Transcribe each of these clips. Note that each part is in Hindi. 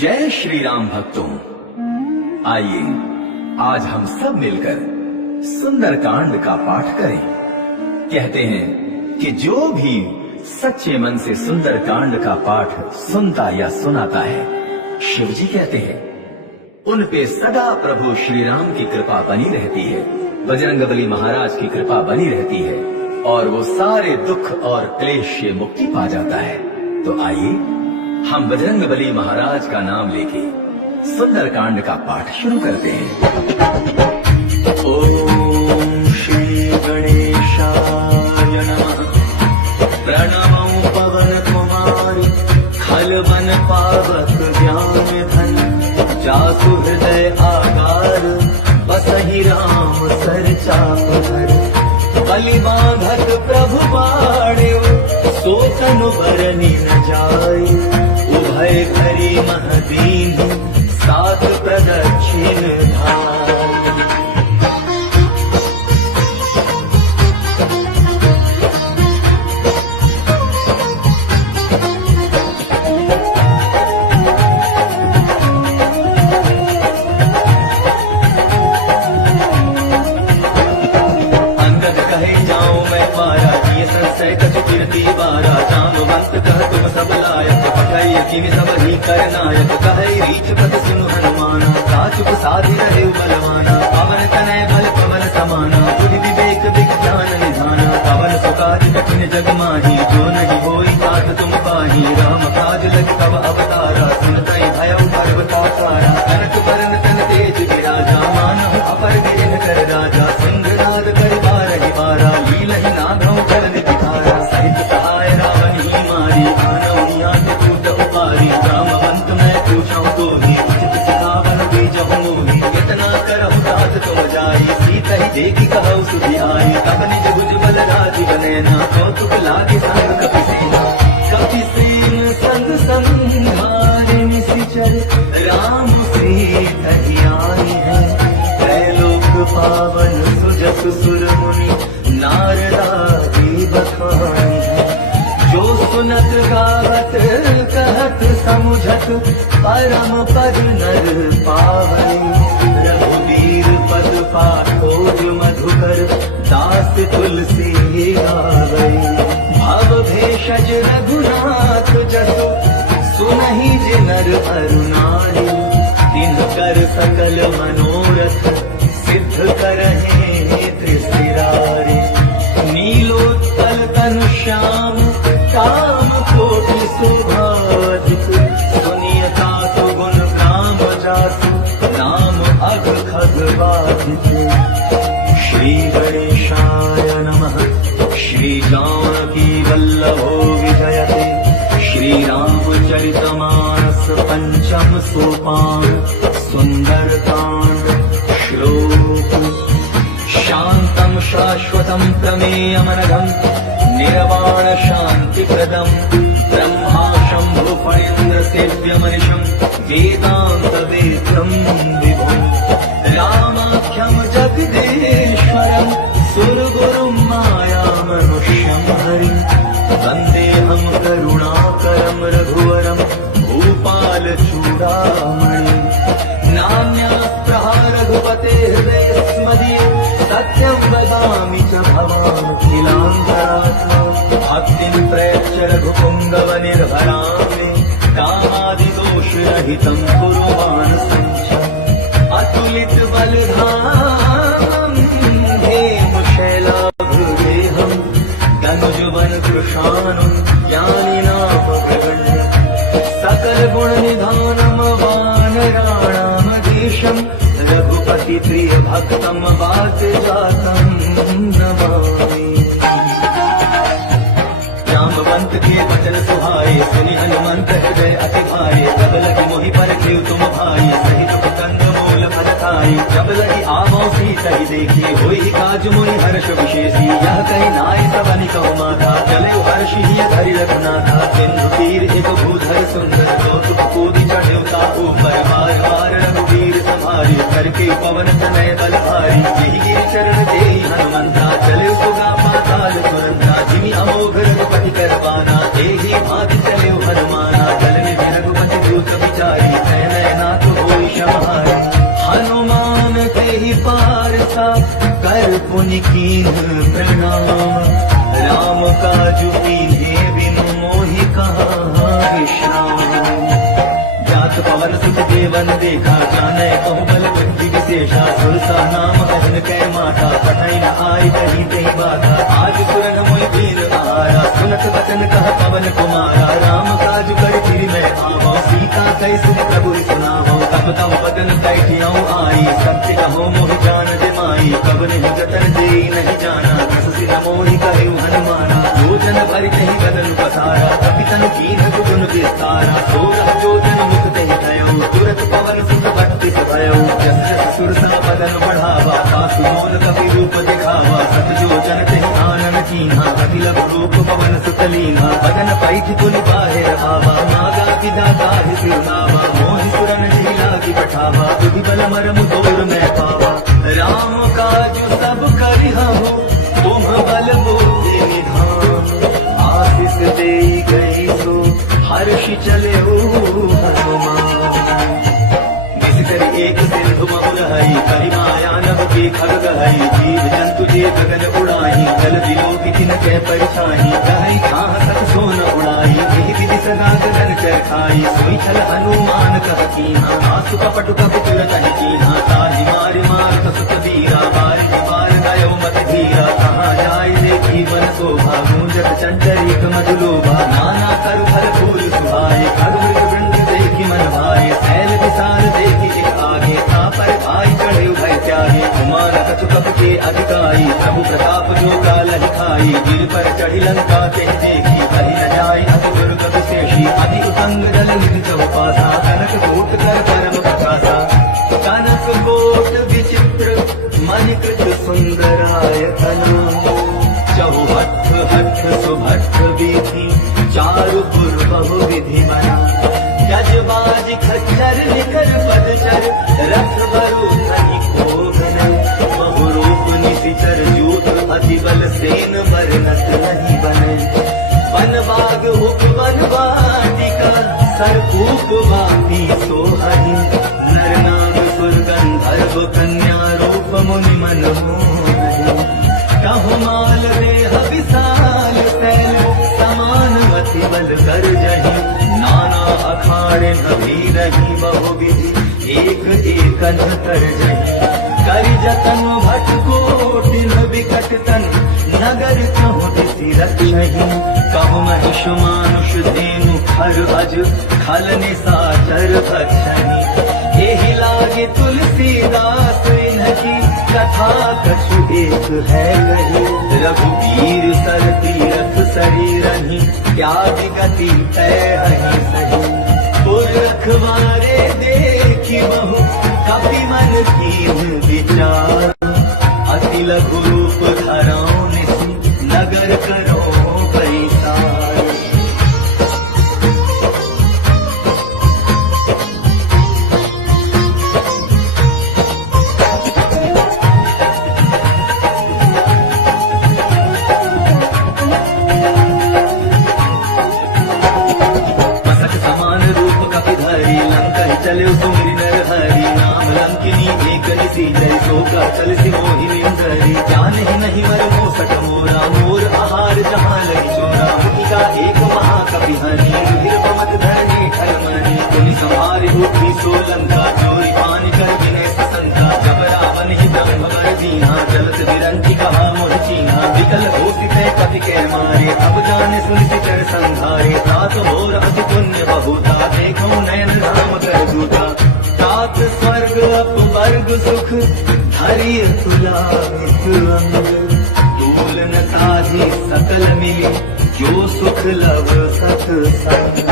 जय श्री राम भक्तों, आइए आज हम सब मिलकर सुंदरकांड का पाठ करें। कहते हैं कि जो भी सच्चे मन से सुंदरकांड का पाठ सुनता या सुनाता है, शिव जी कहते हैं उन पे सदा प्रभु श्री राम की कृपा बनी रहती है, बजरंगबली महाराज की कृपा बनी रहती है और वो सारे दुख और क्लेश से मुक्ति पा जाता है। तो आइए हम बजरंगबली महाराज का नाम लेके सुंदरकांड का पाठ शुरू करते हैं। ओम श्री गणेशाय नमः। प्रणमो पवन कुमार खल वन पावक ज्ञान धन, जासु हृदय आकार बसहि राम सर चाप धर। बलि बांधत प्रभु बाड़े सो तनु बरनि न जाय, उभय धरि महदीन सात प्रदक्षिण धार। अंगद कहे जाऊं मैं पारा, ये संशय कछु कीर्ति बारा। जामवंत कह तुम सब लायक, पठै यकीन सब ही कर नायक। कहे रीछ पद सुनु हनुमाना, काचुक साधि रहे बलवाना। पवन तनय बल पवन समाना, बुद्धि विवेक विज्ञान निधाना। पवन सुकाज कठिन जग माही, जो नहीं होई तात तुम पाही। राम काज लग तब अवतारा, सुनतै भयउ पर्वताकारा। कनक बरन तन तेज विराजा, मानहु अपर गिरिन कर राजा। सिंहनाद परिवार हिवारा, लीलहि नाभौ चलन दिखारा। सहित सहाय रावण ही मारी, आनौ नियात कूट उपारी। जामवंत मैं पूछऊं तो ही, उचित सिखावन बीजहु मोहि। इतना करहु तात तुम जाई, सीतहि देखि कहु सुधि आई। तब निज भुज बल राजी बनेना, कौतुक लागे संग कपिसेना। कपिसेन संग संधारि निशिचर, राम सीतहि आई है। त्रैलोक पावन सुजस सुर मुनि, नारदादि बखानी है। जो सुनत गावत कहत समुझत, परम पद नर पावनी। रघुवीर पद पाखोज मधुकर, दास तुलसी गावई। भव भेषज रघुनाथ जसु, सुनहि जे नर अरु नारी। तिनकर सकल मनोरथ, सिद्ध करहि त्रिशिरारी। नीलोत्पल तनु श्याम, काम कोटि शोभाधिक। सुनियता सुगुण ग्राम जासु, नाम अघ खग बाधिक। श्री गणेशाय नमः। श्री जानकी वल्लभो विजयते, श्री रामचरितमानस पंचम सोपान। सुंदरकांड श्लोक। शांतं शाश्वतं प्रमेयमनघं, निर्वाण शांतिप्रदं। ब्रह्मा शंभु फणीन्द्र सेव्यमनिशं, वेदांत वेद्यं विभुं। रामाख्यं जगदीश्वरं, सुरगुरुं मायामनुष्यं हरिं। वन्देऽहं करुणाकरं रघुवरं, भूपाल चूडामणि। नान्यास्त्रः रघुपतेः हृदयस्मदीये, सत्यं वदामि च भवामखिलान्तरात्मा। भक्तिं प्रयच्छ रघुपुङ्गवनिर्भरां मे, कामादिदोषरहितं कुरु मानसं च। अतुलित बलधामं हेमशैलाभृदेहं, तनुजवन कृशानुं ज्ञानिनाम प्रगण्यम्। सकल गुण निधानं वानराणां देशं, रघुपति प्रिय भक्तं वातजातं नमामि। जामवंत के वचन सुहाए, सुनि हनुमंत हृदय अति भाए। तब लगी मोहि परखेउ तुम भाई, सहित प्रकंड मूल फल खाई। जब लगी आवौ सीतहि देखी, होई काज मोहि हर्ष विशेषी। यह कहि नाय सबनि कहु माता, चले हर्षि हिय धरि रघुनाथा। सिंधु तीर एक भूधर सुंदर, कौतुक कूदि चढ़ेउ ताहु पर। बार बार रघुवीर संहारी, करके पवन तनय बल भारी। यही गिरि चरण देहि हनुमंता, चले सुगा पाताल तुरंता। जिमि अमोघ रघुपति करवाना, तेहि भाति चले हनुमाना। जल निधि रघुपति दूत विचारी, काजु पीने बिनु मोहि कहाँ विश्राम। जात पवन सुत देवन देखा जाने कहु बल बुद्धि विशेषा। सुरसा नाम हरन कै माता पठै न आई कहीं कहीं बाधा। आज सुरन मोहि पीर आया सुनत वचन कह पवन कुमारा। राम काज कर फिर मैं आवो सीता कैसे प्रभु सुनावो। तब तब बदन बैठियाऊ आई सत्य कहो मोहि जान जमाई। कब नहीं जतन दे नहीं जाना कस सिर मोहि कहु हनुमाना। योजन भर कहीं बदन पसारा कपि तन कीन गुण विस्तारा। सोलह योजन मुख कहीं भयो तुरत पवन सुत भक्ति भयो। जस जस सुरसा बदन बढ़ावा सासु मोल कपि रूप दिखावा। सत योजन कहीं आनन कीन्हा अतिलभ रूप पवन सुत लीन्हा। बदन पैठ कुल बाहिर आवा नागा विदा गाहि सिरनावा। मोहि सुरन ढीला की पठावा तुझि बल मरम तोर मैं पावा। राम काजु सब करिहु तुम बल बुद्धि निधान। आशीष देई गई सो हर्ष चले हनुमान। एक सिंधु महुलहई करि माया नभ के खग गहई। जीव जंतु जे गगन उड़ाही जल दिलोक किन कै परिछाही। गहई खाह सत सोन उड़ाई एहि विधि सदा गगन चर खाई। सोई छल हनुमान कह कीन्हा आसु कपट कपि तुरत ही कीन्हा। ताहि मारि मार सुत धीरा बारि बार गयो मत धीरा। कहाँ जाय देखी वन शोभा गूंजत चंचरीक मधुलोभा। नाना करु फल फूल सुहाए खग मृग वृंद देखी मन भाए। शैल विशाल देखी आगे था पर भाई चढ़े भय त्यागे। कुमार कछु कप के अधिकारी प्रभु प्रताप जो काल खाई। गिर पर चढ़ी लंका ते देखी कही न जाय असुर कवि शेषी। अति उतंग जल निधि जब पासा कनक कोट कर परम प्रकाशा। कनक कोट विचित्र मणिकृत सुंदरायतना। चौहठ हठ सुभट विधि चारु पुर बहु विधि बना। गजबाज खच्चर निकर पदचर रथ बरु धनि कोगन। बहुरूप निशिचर जूत अति बल सेन बरनत नहीं बने। वन बाग हुक वन वाटिका सरकूप वापी सोहरी। नर नाग सुर गंधर्व कन्या रूप मुनि मन मोहरी। कहु माल देह विशाल शैल समान मति बल कर जही। नाना अखाड़े नभी रही बहु विधि एक एकन कर जही। करि जतन भट कोटि विकट तन नगर कहु दिसि रक्षहि। कहु महिष मानुष धेनु खर अज खल निशाचर भक्षहि। एहि लागे तुलसीदास इनकी कथा कछु एक है कही। रघुवीर सर तीरथ शरीरहि त्याग गति तय हहि सही। पुरखवारे देखी बहु कपि मन कीन विचार। अति लघु रूप धरौ निसि नगर करो परिसार। चले सुमिरि नर हरि नाम लंकिनी एक निसी जय सोका चल सि मोहि निंदरी। जान ही नहीं मर मोसट मोरा मोर आहार जहाँ लगी चोरा। मुनिका एक महाकपि हनि रुधिर पमक धरनी ठलमणि। पुनि संहारि बुद्धि सोलंका चोरी पानि कर विनय ससंका। जब रावण ही ब्रह्म वर दीन्हा चलत विरंचि कहा मोहि चीन्हा। विकल घोषित कपि के मारे अब जाने सुनि सिचर संघारे। तात मोर अति पुण्य बहुता देखो नयन राम कर दूता। तात स्वर्ग अपवर्ग सुख धरि तुलावित अंग। तूल न साधि सकल मिली जो सुख लव सत संग।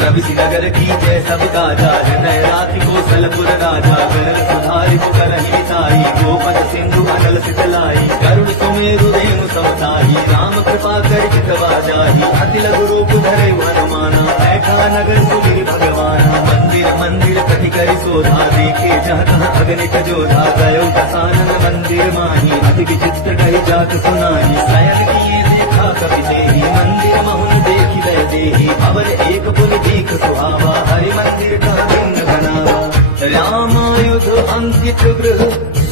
प्रभु नगर की जय सब काजा हृदय राति को सलपुर राजा। गरल सुधारि पुकरहि विताई गोपद सिंधु अनल सितलाई। करुण सुमेरु रेणु समताही राम कृपा कर चितवा जाही। अति लघु रूप धरे हनुमाना बैठा नगर सुमिरि भगवाना। मंदिर मंदिर कति करि शोधा देखे जहाँ तहाँ अगणित जोधा। गयो दसानन मंदिर माही अति विचित्र कहि जात सुनाही। शयन किए देखा कपि तेहि मंदिर महुन देखि दय देहि। भवन एक पुनि दीख सुहावा हरि मंदिर कह भिन्न बनावा। रामायुध अंकित गृह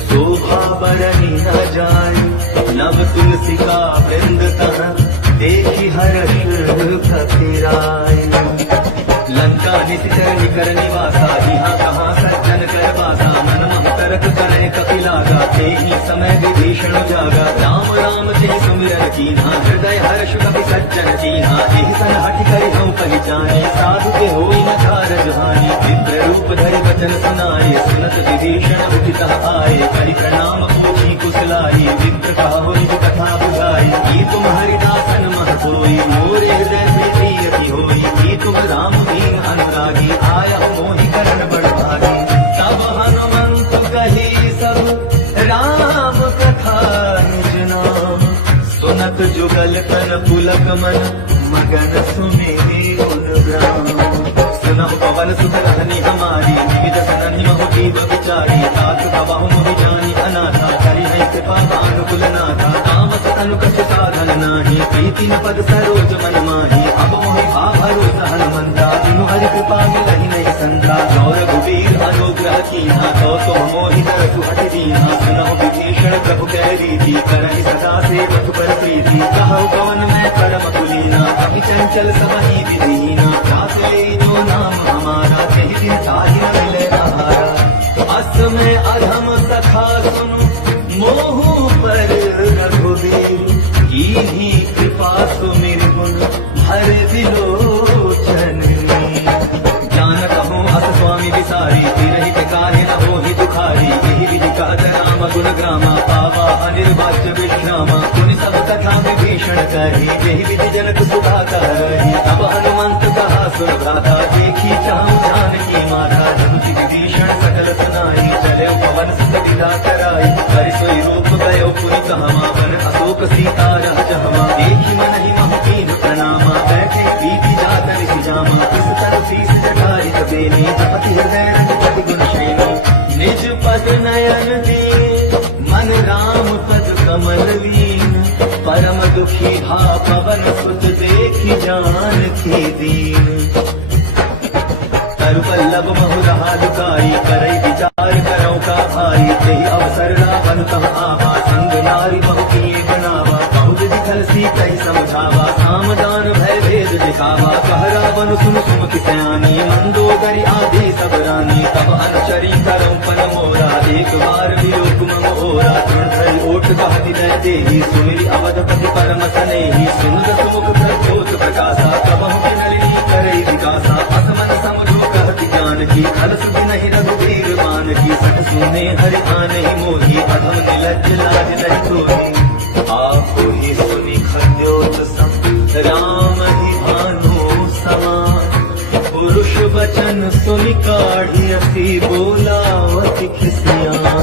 शोभा बरनि न जाय। नव तुलसी का वृंद तह सज्जन दीना एहि सन हठ करि हम पहचाने साधु के होई न कारज हानि विप्र रूप धरि वचन सुनाए सुनत विभीषण उठित आए करि प्रणाम पूछी कुशलाई विप्र कहा होई कथा बुझाई की तुम हरिदासन मह कोई मोरे हृदय प्रीति अति होई की तुम राम दीन अनुरागी आया मोहि करण बड़ भागी तब हनुमंत कही सब राम कथा निज नाम सुनत जुगल तन पुलक मन मगन सुमेरि उन ग्राम सुनहु पवन सुत रहनी हमारी विविध सनहि महु जीव विचारी तात कबहु मोहि जानी अनाथा करि है कृपा भानुकुल नाथा तामस तनु कछु साधन नाही प्रीति न पद सरोज मन माही अब मोहि भरोसा हनुमंता बिनु हरि कृपा मिलहि नहीं संता गौर गुबीर अनुग्रह कीन्हा तो तुम मोहि तरसु हट दीन्हा सुनहु विभीषण प्रभु कह रीति करहि सदा सेवक पर प्रीति कहु कवन मैं परम कुलीना अति चंचल सबहि विधीना जात ले जो नाम हमारा कही दिन ताहि न मिले आहारा अस में अधम सखा सुनु मोह पर रघुवीर कीन्ही कृपा सुमिर गुण हर विलोचन जानत हूँ अस स्वामी विसारी तिरहि प्रकारे न होहि दुखारी यही विधि कहत राम गुण ग्रामा पावा अनिर्वाच्य विश्रामा पुनि सब कथा विभीषण कही यही विधि जनक सुधा कही अब हनुमंत कहा सुन भ्राता देखी चाहूं जानकी माता जगति विभीषण सकल सुनाई चले पवन सुत विदा कराई हरि सोई रूप गयो पुनि कहमा वन अशोक सीता रह जहमा देखी मन ही मह कीन प्रणामा बैठे बीती जात निधि जामा इस तरह शीस जटाई कबेनी जपति हृदय रघुपति गुण श्रेणी निज पद नयन दिए मन राम पद कमल लीन परम दुखी हा पवन सुत देखी जानकी दीन तरु पल्लव महु रहा दुखाई करई विचार करौ का भाई तेहि अवसर रावण तह आवा संग नारी बहु किए बनावा बहुत दिखल सीतहि समझावा सामदान भय भेद दिखावा कह रावण सुन सुमति सयानी मंदोदरी आदि सब रानी तब अनुचरी करौ पन मोरा एक बार विलोक मम ओरा तृण धरि ओठ कहति दय देहि सुमिरि अवधपति परम सनेहि सुंदर सुमुख प्रभोत प्रकाशा कबहु कि नलिनी करई विकासा असमन समुझो कहति ज्ञान की खल सुधि नहीं रघुवीर मान की सठ सुने हरि आने मोही अधम निलज्ज लाज नहीं कोई आपो ही सुनि खद्योत सम राम ही भानु समान पुरुष वचन सुनि काढ़ी अति बोलावति खिसिया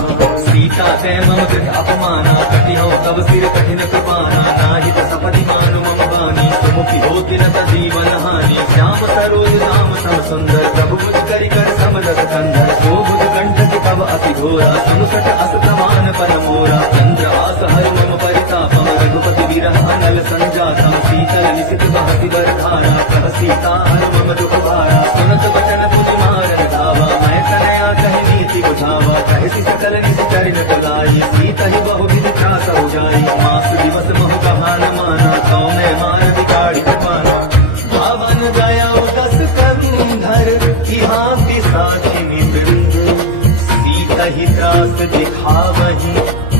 सीता ते मम गृह अपमाना कटि हो तब सिर कठिन कृपाना नाहित सपदि मानु मम बानी सुमुखी होति न जीवन हानि श्याम सरोज राम सम सुंदर प्रभु मुझ करि कर समदस कंधर शोभुज कंठ तब अति घोरा सुनुसट अस समान पर मोरा चंद्रहास हरि मम परितापम रघुपति विरह अनल संजातम शीतल निशित बहति बरधारा कह सीता हर मम दुख भारा सुनत वचन तुझ मारन धावा मैं कनया कहि नीति बुझावा कहसी सकल निश्चर न तुलाई सीता ही बहु विधि त्रास हो जाई मास दिवस महु कहा न माना तो मैं मार बिगाड़ी पाना भावन गया दस कंधर यहाँ पिसाची निवृंद सीता ही त्रास दिखावही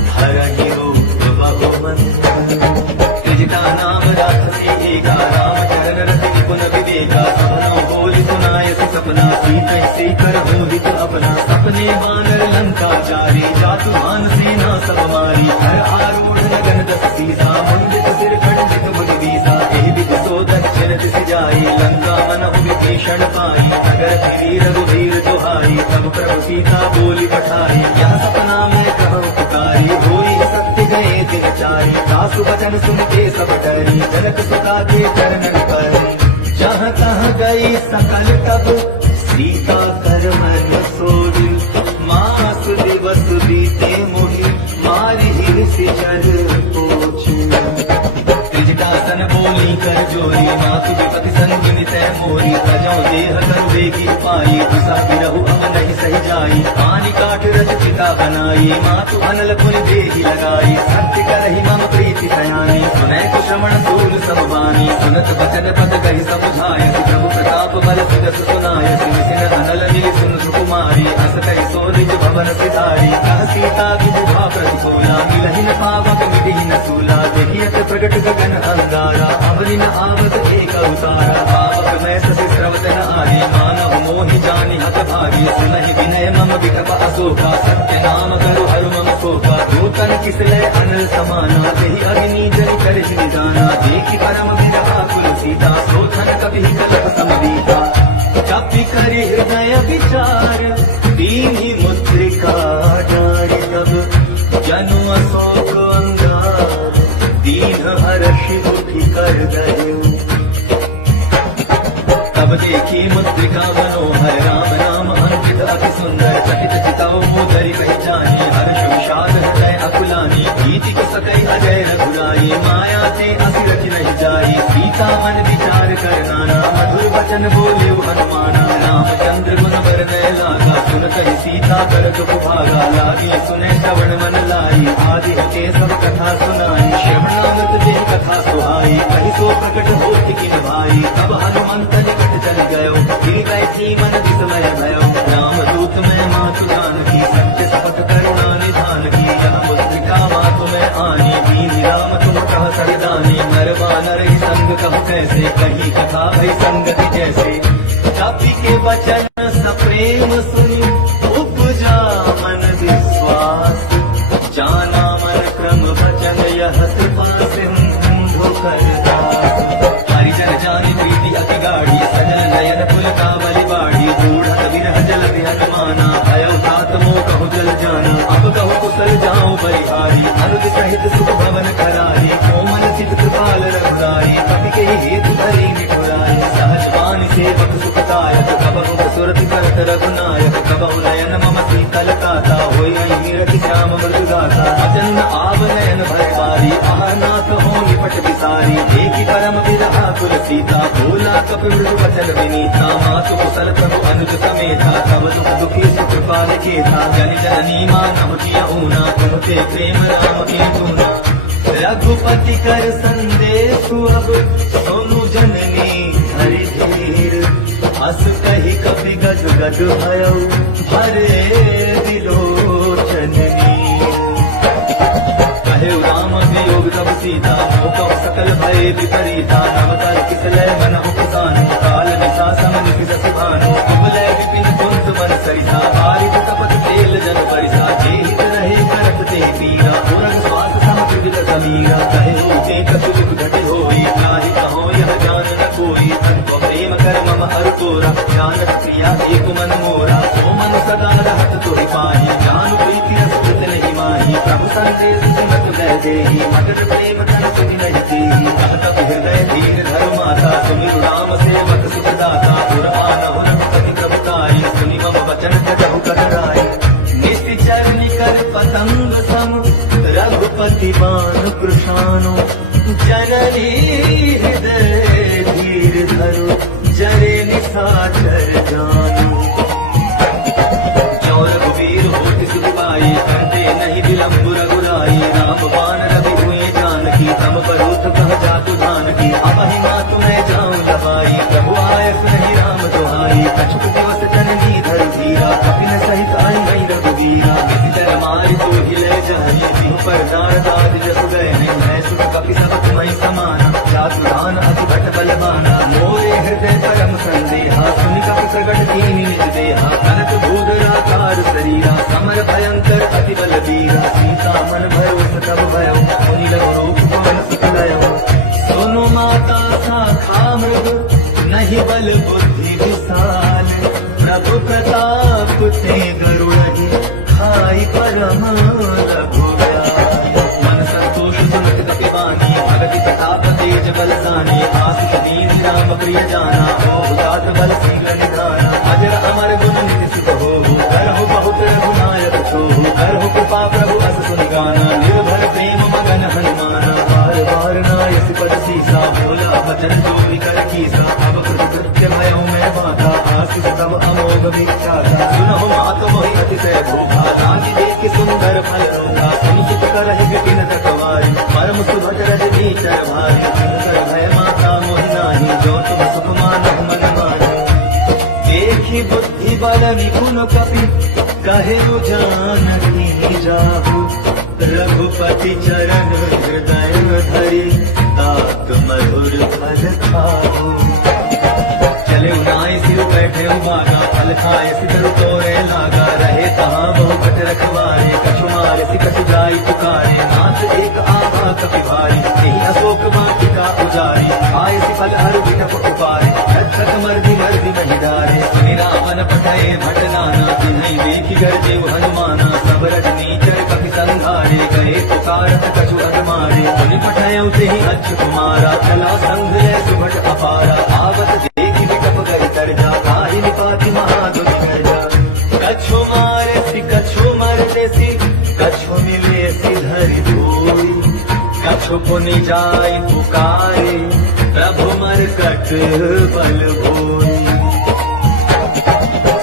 धरहि रूप बहुमंत्र त्रिजटा नाम राक्षसी एका राम चरण रति निपुण विवेका सबनों बोली सुनाय सपना सीता से कर मोहित अपना सपने बानर लंका जारी जातु मान सेना सब मारी हर आरूढ़ लगन दस सीसा मुंडित सिर खंडित भुज बीसा एहि विधि सो दक्षिण दिस जाई लंका मनहु विभीषण पाई नगर फिरी रघुवीर दुहाई तब प्रभु सीता बोली पठाई यह सपना मैं कहूँ पुकारी होई सत्य गए दिन चारी सासु वचन सुनते सब डरी जनक सुता के चरणन परी जहाँ तहाँ गई सकल तब सीता कर मन सोई मास दिवस बीते मोहि मारी हिरसी चल पोछी त्रिजटासन बोली कर जोरी मातु विपति संगिनी तय मोरी तजौ देह कर वेगी पाई दिशा बिरहु अब नहीं सही जाई पानी काट रच चिता बनाई मातु अनल पुनि देहि लगाई सत्य करहि मम प्रीति सयानी सुनै कुश्रमण सूल समवानी सुनत वचन पद कहि समुझाय प्रभु प्रताप बल सुजस सुनाय सिन सिन अनल मिलि सुन सुकुमारी अस कहि सो निज भवन सिधारी कह सीता विबुधा प्रति सोला मिलहि न पावक मिलहि न सूला देखियत प्रगट गगन अंगारा अवनि न आवत एक अवतारा पावक मैं ससि स्रवत न आदि मानव मोहि जानि हत भागी सुनहि विनय मम विकप अशोका सत्य नाम करु हरु मम शोका दूतन किसले अनल समाना तेहि अग्नि जनि करहि निदाना देखि परम विरहा कुल सीता सोथन कपि कलप समदीता कपि करि हृदय विचार दीन्हि मुद्रिका डारि तब जनु अशोक अंगार दीन हर्षि मुखि कर गयो तब देखी मुद्रिका मनोहर राम नाम अंकित अति सुंदर चकित चितौ मोदरि पहचानी हर्ष विषाद हृदय अकुलानी भीति को सकई अजय रघुराई माया से असिरथ नहीं जाई सीता मन विचार कर नाना मधुर वचन बोले हनुमाना रामचंद्र गुण वर्णय लागा सुन कही सीता कर दुख भागा लागी सुने श्रवण मन लाई आदि के सब कथा सुनाई श्रवणामृत जे कथा सुहाई कही सो प्रकट होत किन भाई तब हनुमंत निकट चल गयो गिर गए थी मन विस्मय भयो राम दूत में मातु जानकी सत्य सपथ करुणा निधान की यह मुद्रिका मातु में आनी दीन राम तुम कह सरदानी मरवा नर ही संग कह कैसे कही कथा भई संगति जैसे कपि के वचन सप्रेम सुनि उपजा मन विश्वास जाना मन क्रम वचन यह कृपा सिंधु करदास हरिजन जानि प्रीति अति गाढ़ी सजन नयन पुल कावली बाढ़ी बूढ़त विरह जल विहत माना भयो तात मोह कहु जल जाना अब कहु कुशल जाऊं बलिहारी अनुज सहित सुख भवन करारी कोमल चित कृपाल रघुराई कपि के हेतु धरी निठुराई सहज वाणी सेवक सुखदायक कबहु सुरति करत रघुनायक कबहु नयन मम शीतल काता होई मीरति श्याम मृदु गाथा अचन आव नयन भय बारी आहनाथ हो निपट विसारी देखि परम विरहा कुल सीता भोला कपि मृदु वचन विनीता मातु कुशल प्रभु अनुज समेता तब दुख दुखी सुख पाल केता जन जननी मानव किया ऊना तुमते प्रेम राम की गुना रघुपति कर संदेश अब सोनु जननी हरि धीर हस कही कपि गज गज भयो भरे विलोचन कहे राम वियोग तब सीता मोह सकल भय विपरीता नव कर किसलय मन उपसान काल निशा समन किस भानु कुबलय विपिन कुंत मन सरिसा बारिक तपत तेल जन परिसा जेहित रहे करत ते पीरा पुरग स्वास सम विद समीरा कहे हो ते कछु दुख घटे होई काहि कहो यह जान न कोई तत्व प्रेम कर मम हर तोरा जानत प्रिया एक मन मोरा सो मन सदा रहत तोहि पाही जान प्रीति रसत नहीं माही प्रभु संदेश सुनत मैं देही मगन प्रेम धन सुनि नहीं देही कहत हृदय धीर धर माता सुमिरु राम सेवक सुख दाता पुरमान हुनपति प्रभुताई सुनि मम वचन जगहु कतराई निश्चर निकर पतंग सम रघुपति बाण कृशानो जननी हृदय धीर धरो जरे निशाचर जानो चौर रघुवीर होति सुख पाई करते नहीं विलंब रघुराई राम बाण रवि हुए जानकी तम परोत कह जातु जानकी अब ही मातु मैं जाऊं लबाई प्रभु आय नहीं राम दुहाई कछुक दिवस जननी धर धीरा कपिन सहित आई नहीं रघुवीरा किसी तरह मारी तो हिले जाई सिंह पर दार दाद जस गए नहीं मैं सुख कपि सब तुम्हें समाना जातु दान अति भट बलवाना मोरे हृदय परम संदेहा सुनि कपि प्रगट दीन निज देहा कनक भूधराकार शरीरा समर भयंकर अति बल वीरा सीता मन भरोस तब भयो मुनि लग रूप पवन सुखलयो सोनो माता शाखा मृग नहीं बल बुद्धि विशाल प्रभु प्रताप ते गरुड़ खाई परम रघुराई मन संतोष सुनत कपि वाणी भगति प्रताप तेज बलसानी आसित दीन राम प्रिय जाना दात बल शीघ्र निधाना अजर अमर गुण निधि सुख हो करहु बहुत रघुनायक छोहु करहु कृपा प्रभु अस सुनि गाना निर्भर प्रेम मगन हनुमाना बार बार नायस पद सीसा बोला वचन जो विकर कीसा अब कृत्य भयो मैं माता आशीष तब अमोघ विख्याता सुनहु मात मोहि अतिशय भूखा राजी देख सुंदर फल रोगा सुन सुख कर विपिन तकवारी परम सुभग रज भीतर भारी सुंदर भय माता मोहि नाही जो तुम सुख मानहु मन मानी देखी बुद्धि बल निपुण कपि कहे जानकी जाहु रघुपति चरण हृदय धरी, तात मधुर फल खाओ। चले उनाई सिर बैठे उबागा, फल खाए सिर तोरे लागा। रहे तहाँ बहु भट रखवारे, कछु मारे कछु जाई पुकारे। नाथ एक आभा कपि भारी, यही अशोक वाटिका उजारी। आए सि पद हर विटप उपारे, रक्षक मर्दि मर्दि नहीं डारे। सुनि रावण पठाए भट नाना, तिन्हि देखि गरजे हनुमाना। सब रजनीचर कपि संघारे, गए पुकारत कछु अग मारे। मुनि पठाए तेहि अच्छ कुमारा, चला संघ ले सुभट अपारा। आवत देखि विटप गई तरजा, काहि निपाति महादुति गर्जा। कछु मारे सि कछु मरते सि, कछु मिले सि धरि धूई। कछु पुनि जाई पुकारे, प्रभु मरकट बल भोई।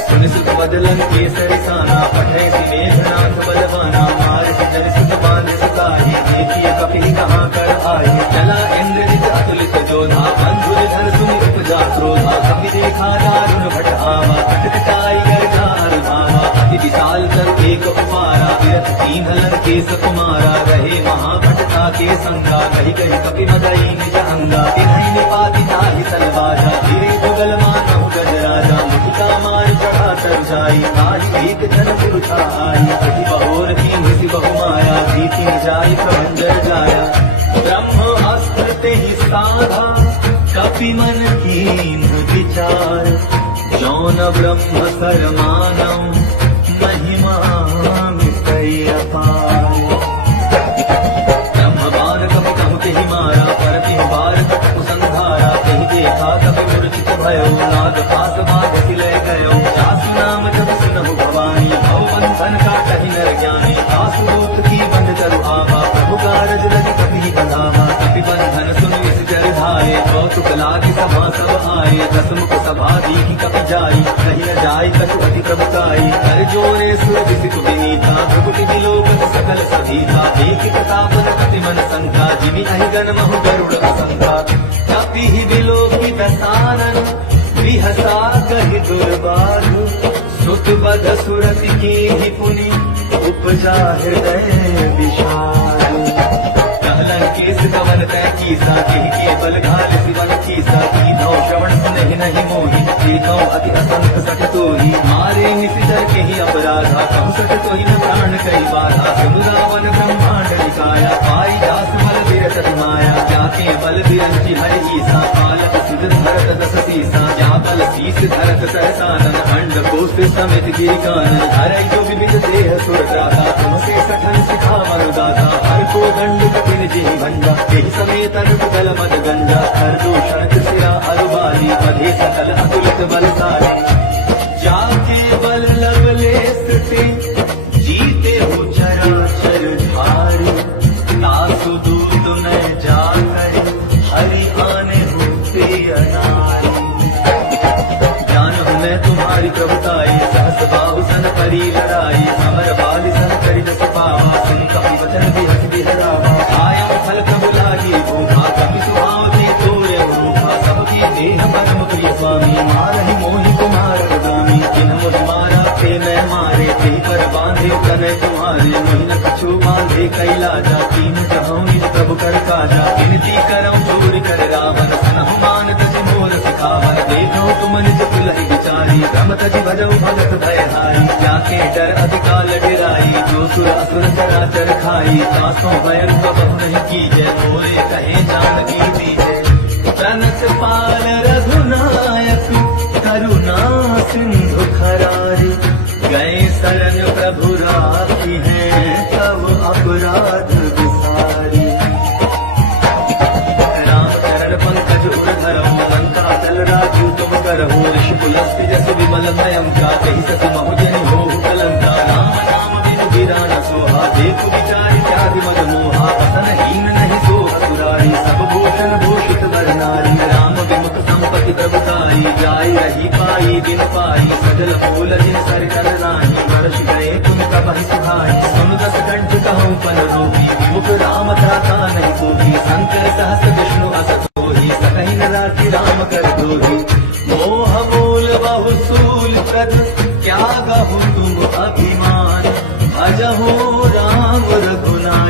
सुनि सुत बदलन केसरि साना, पठै सि मेघनाथ बलवाना। मार सि जन सुत बांध सताहि, देखिए कपि कहाँ कर आए। चला इंद्रजित अतुलित जोधा, बंधु धर सुनि उपजा क्रोधा। कपि देखा दारुण भट आवा, कटकटाई गर्जार धावा। अति विशाल तर एक उपारा, विरथ कीन्हलन केस कुमारा। रहे महाभटता के संगा, कही कही कपि मदई निज अंगा। तिन्हि निपाति ताहि सलवाजा, धीरे जुगल मानहु गजराजा। मुखिका मार चढ़ा तर जाई, ताहि एक जन पुरुषा आई। अति बहोर कीन्हि बहु माया, भीति जाई प्रभंजर जाया। ब्रह्म अस्त्र तेहि साधा, कपि मन कीन्ह विचार। जौन ब्रह्म सर मानौ, महिमा मिटै अपार। ब्रह्म बाण कपि कहु तेहि मारा, पर तिहु बार कटकु संहारा। तेहि देखा कपि मूर्छित भयो, नाग पास बाध सिलय गयो। जासु नाम जप सुनहु भवानी, भव बंधन काटहि नर ज्ञानी। आसु दूत की बंध तरु आवा, प्रभु कारज लगी कपि बंधावा। कपि बंधन सुन विष जर धारे, कौतुक लागी सभा सब आए। दसमुख सभा दीखि कपि जाई, कहि न जाई कछु अति प्रभुताई। कर जोरे सुर विसितु विनीता, प्रभुति विलोकत सकल सभीता। एक प्रतापन कति मन संका, जिमि अहि गण महु गरुड़ असंका। कपि ही विलोकित सानन, विहसा कहि दुर्बाधु। सुत बध सुरति कीन्हि पुनि, उपजा हृदय विषाद। कहलन केस कवन तै कीसा, केहि के बल घाल सिवन कीसा। कीन्हौ श्रवण सुनहि नहीं मोहि, देखौ अति असंख सठ तोहि। मारे निशिचर केहि अपराधा, कहु सठ तोहि न प्राण कई बाधा। सुनु रावण ब्रह्मांड निकाया, पाई दास बल बिरत माया। जाके बल बिरंचि हरि ईसा, पालक सिद्ध धरत दस सीसा। जा बल शीस धरत सहसानन, अंड कोश समेत गिरिकानन। हरै जो विविध देह सुर त्राता, तुमसे सठन सिखावन दाता। हर को दंड कपिन जिहि भंजा, एहि समेत अनुकल मद गंजा। हर दूषण सिरा अरुबाली, बधे सकल अतुलित बलशाली। जाके बल लवलेस ते, जीते हो चराचर धारी। तासु दूत न जाकर, हरि आने होते अनारी। जानहु मैं तुम्हारी प्रभुताई, सहस बाहु सन परी लड़ाई। अमर बाल सन करि जस पावा, सुनि कपि वचन बिहस बिहरावा। आयम फल प्रभु लागी भूखा, कपि सुभाव ते तोरे रूखा। सबकी देह परम प्रिय स्वामी, मारहि मोहि कुमार गामी। जिन्ह मोहि मारा ते मैं मारे, तेहि पर बांधे तनय तुम्हारे। मोहि न कछु बांधे कैलाजा, कीन्ह कहौं निज प्रभु कर काजा। विनती करौं दूर कर रावण, सनहु मान तजि मोर सिखावन। देखो तुम निज कुलहि विचारी, भ्रम तजि भजौ भगत भयहारी। जाके डर अधिकाल डेराई, जो सुर असुर चराचर खाई। तासों भयन बहु नहीं कीजय, मोरे कहे जानकी दीजय। तनक पाल रघुनायक, करुणा सिंधु खरारी। गए शरण प्रभु राखी हैं, तब अपराध विसारी। राम चरण पंकज उर धरम, लंका चल राजू तुम करहु। ऋषि पुलस्त्य जस विमल नयन का, कहि सति महु जनि होहु कलंका। राम नाम बिनु गिरा न सोहा, देखु विचारि त्यागि मद मोहा। बसन हीन नहीं सोह सुरारी, सब भूषण भूषित वर नारी। राम विमुख संपत्ति प्रभुताई, जाई रही पाई बिन पाई। सजल फूल जिन सर कर नाही, वर्ष गए तुम कबहि सुहाई। सुन दस कंठ कहूँ पन रोगी, विमुख राम त्राता नहीं कोई। शंकर सहस विष्णु अस सोहि, सकहि न राखि राम कर दोहि। मोह मूल बहु सूल प्रद, त्यागहु तुम अभिमान। भजहु राम रघुनाथ।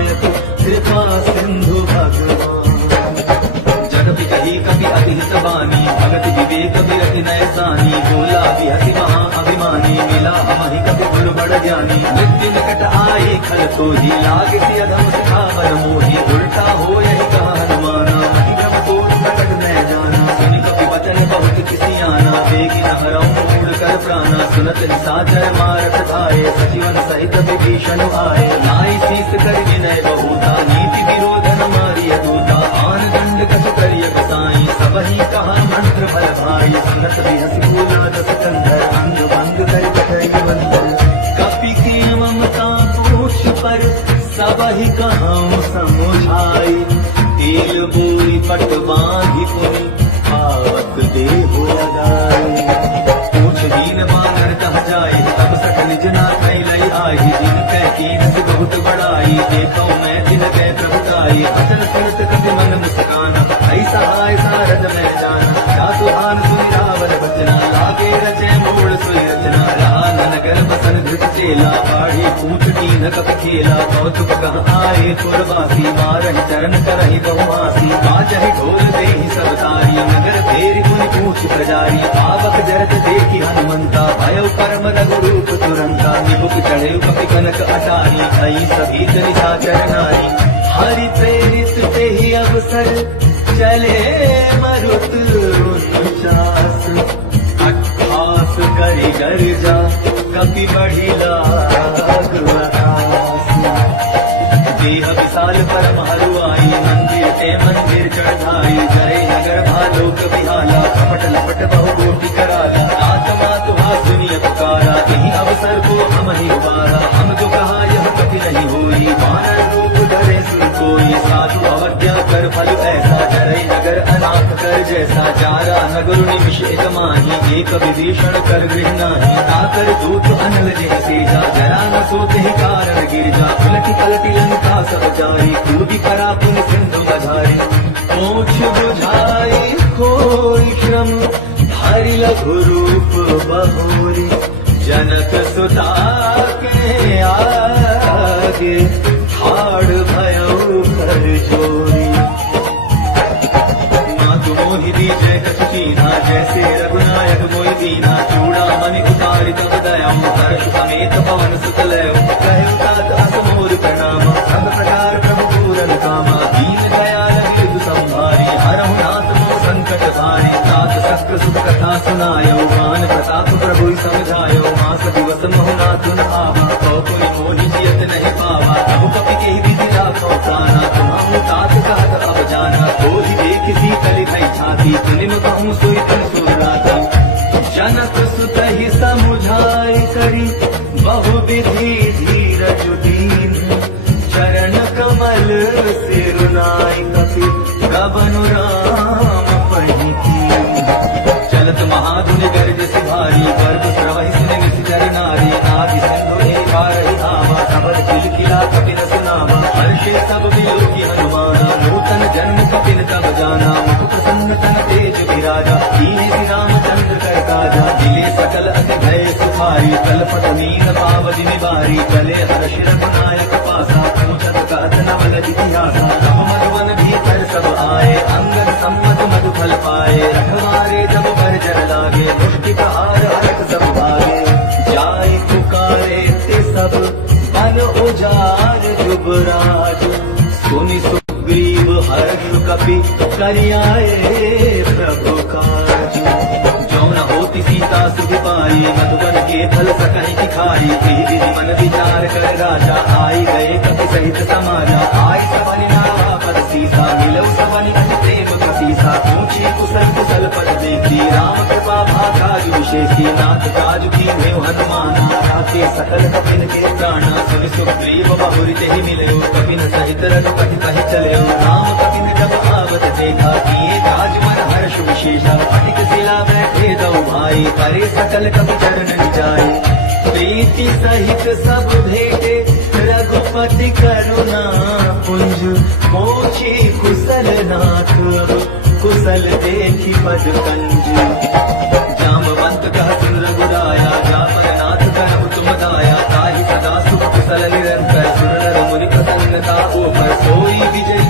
विवेक विरति नय सानी, बोला बिहति महा अभिमानी, मिला हमहि कपि भूल बड़ ज्ञानी। मृत्यु निकट आए खल तो ही, लागे सी अधम सिखावन मोही, उल्टा हो यही कहा हनुमाना, मति भ्रम तोड़ प्रकट न जाना। सुनि कपि वचन बहुत किसी आना, बेगी न हरऊं मूढ़ कर प्राणा। सुनत निशाचर मारत धाये, सचिवन सहित विभीषण आए। नाई शीस कर विनय बहुता, नीति विरोध न मारिय दूता। आन दंड कछु करिय गोसाई, सबहि कहा मंत्र भल भाई। सुनत बिहसि बोला दस कंधर, अंग भंग कर कटई बंधर। कपि की ममता पूछ पर, सबहि कहाऊं समुझाई। तेल बोरी पट बांधि पुनि, पावक देहु लगाई। पूछ दीन बानर कह जाए, तब सठ निज ना कैलई आहि। जिन कै कीन से बहुत बड़ाई, देखो मैं जिन कै प्रभुताई। अचल सुरत कपि मन मुस्काना, ऐसा हाय सारद मैं जाना। जातु आन सुनि रावण बचना, लागे रचे मूल सुनि रचना। रान नगर बसन धृत चेला, बाढ़ी पूछ कीन कपि खेला। कौतुक कह आए पुरवासी, मारहि चरण करहि बहुआसी। बाजहि ढोल देहि सब तारी, नगर फेरि पुनि पूछ प्रजारी। पावक जरत देखि हनुमंता, भयउ परम रघुरूप तुरंता। निबुक चढ़ेउ कपि कनक अटारी, भई सभी निशाचर नारी। हरि प्रेरित तेहि अवसर, चले मरुत उनचास। 28 करि गर्जा, कपि बढ़ी लाग आकाश। देह विशाल परम हरुआई, मंदिर ते मंदिर चढ़ाई। जय नगर भालोक विहाला, कपट लपट बहु कोटि कराला। आत्मा तुहा सुनिय पुकारा, यही अवसर को हम ही उबारा। हम जो कहा यह कभी नहीं होई, वानर रूप धरे सुन कोई। साधु अवज्ञा कर फल ऐसा, डरे नगर अनाथ कर जैसा। चारा नगर निमिष एक माही, एक विभीषण कर गृह नाही। ताकर दूत अनल जय सेजा, जरा न सोते ही कारण गिरजा। उलटी पलटी लंका सब जाई, कूदी परा पुनि सिंधु बधाई। पूछ बुझाई कोई श्रम, हरि लघु रूप बहोरी। जनक सुता के आगे, ठाड़ भयउ कर जोरी। मातु मोहि दीजय कछु कीन्हा, जैसे रघुनायक मोहि दीन्हा। चूड़ामणि उतारि तब दयाम, हर्ष समेत पवन सुत लयऊ। कहु तात असमोर प्रणाम, सब प्रकार प्रभु पूरन कामा। दीन दयाल बिरधु संभारी, हरहु नाथ मोह संकट भारी। तात सकृ सुख कथा सुनायो, ज्ञान प्रताप प्रभु समझायो। मास दिवस मोह नाथ न आवा, कौ कोई मोहि जियत नहीं पावा। प्रभु कपि केहि विधि राखौ प्राणा, तुम्हाहु तात कहत अब जाना। कोहि देख शीतल भई छाती, तुनिम कहूँ सोई तुम सुराती। जनक सुत ही समुझाई करी, बहु विधि धीरज दीन। चरण कमल सिरुनाई, कपि कबनु राम पहिती। चलत महाधुनि गर्ज से भारी, गर्भ स्रवहि सुनि निश्चर नारी। आदि सिंधु पारहि धावा, सबद किलकिला कपि न सुनावा। हर्षे सब विलोकि हनुमाना, नूतन जन्म कपि न तब जाना। मुख प्रसन्न तन तेज विराजा, दीने श्री रामचंद्र कर काजा। दिले सकल अति भय सुखारी, तलपट नीर पावति निवारी। चले हर्ष रघुनायक पासा, पूछत कहत नवल इतिहासा। तब मधुवन भीतर सब आए, अंगद सम्मत मधु फल पाए। रखवारे जब बरजर लागे, मुष्टि प्रहार हरक सब भागे। जाय पुकारे ते सब, बन उजाड़ जुबराज। सुनि सुग्रीव हर्ष कपि, करियाए प्रभु काज। जो न होती सीता सुख पाई, मधुबन के फल सकहि की खाई। विधि मन विचार कर राजा, आई गए कपि सहित समाजा। आई सबनि नावा पद सीसा, मिलौ सबनि अति प्रेम कसीसा। पूछी कुशल कुशल पद देखी, राम कृपा भाखाजु विशेषी। नाथ काज कीन्हेउ हनुमाना, राखे सकल कपिन के प्राणा। सुनि सुग्रीव बहुरि तेहि मिलयो, कपिन सहित रघुपति कहि चलयो। राम कपिन जब आवत देखा, किए काज मन हर्ष विशेषा। फटिक शिला बैठे दो भाई, करे सकल कपि चरण जाए। प्रीति सहित सब भेटे, रघुपति करुणा पुंज। मोछि कुशल नाथ, कुशल देखि पद कंज। जामवंत कह सुन रघुराया, जामन नाथ कहु तुम दाया। ताहि सदा सुख कुशल निरंतर, सुर नर मुनि प्रसन्नता ऊपर। सोई विजय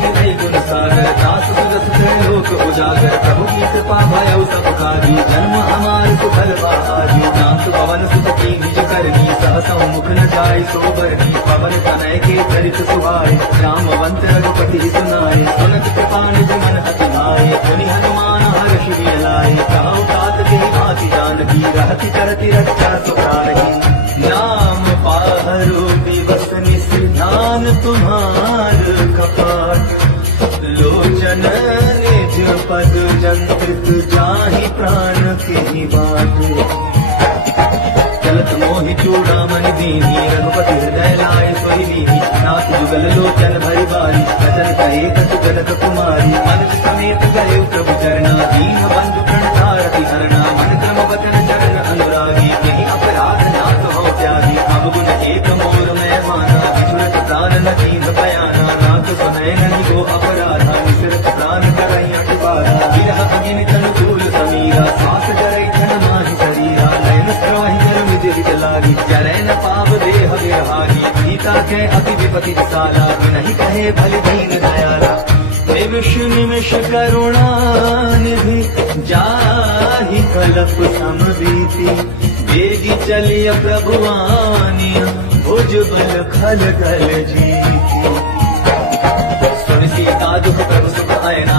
गुण सागर, दास सुरस लोक उजागर। प्रभु की कृपा भयउ सब लागी, जन्म हमार सुफल पागी। नाथ पवन सुत की निज करनी, सहसौ मुख न जाय सोबरनी। पवन तनय के चरित सुहाए, रामवंत रघुपति सुनाए। सुनत कृपा निज मन हति आए, सुनि हनुमान हर्ष भी लाए। कहु तात के भाति जानकी, रहति करति रक्षा सुखारही। नाम पाहरो दिवस निस ध्यान तुम्हार कपाट। लोचन निज पद जंत्रित, जाहि प्राण के बाट। चलत मोहि चूड़ामणि दीनी, रघुपति हृदय लाय सोई दीनी। नाथ जुगल लोचन भरि बारी, बचन कहे कछु जनक कुमारी। अनुज समेत गए प्रभु चरना, दीन बंधु प्रणतारति हरना। मन क्रम वचन चरण अनुरागी, नहीं अपराध नाथ हो त्यागी। अब गुण एक मोर मैं माना, विचुरत प्राण न दीन बयाना। नाथ सुनय नहीं गो अपराधा, निसरत प्राण करई अटबारा। विरह अग्नि अनुकूल समीरा, श्वास जरै क्षण माहि शरीरा। नयन प्रवाहि जल निज हित लागी, जरै न पाव देह विरहागी। सीता के अति विपति विशाला, नहीं कहे भले दीन दयाला। निमिष निमिष करुणा निधि, जाहि कलप समबीति। बेगी चलिय प्रभु आनिया, भुज बल खल खल जीती। सुन सीता दुख प्रभु सुख आयना,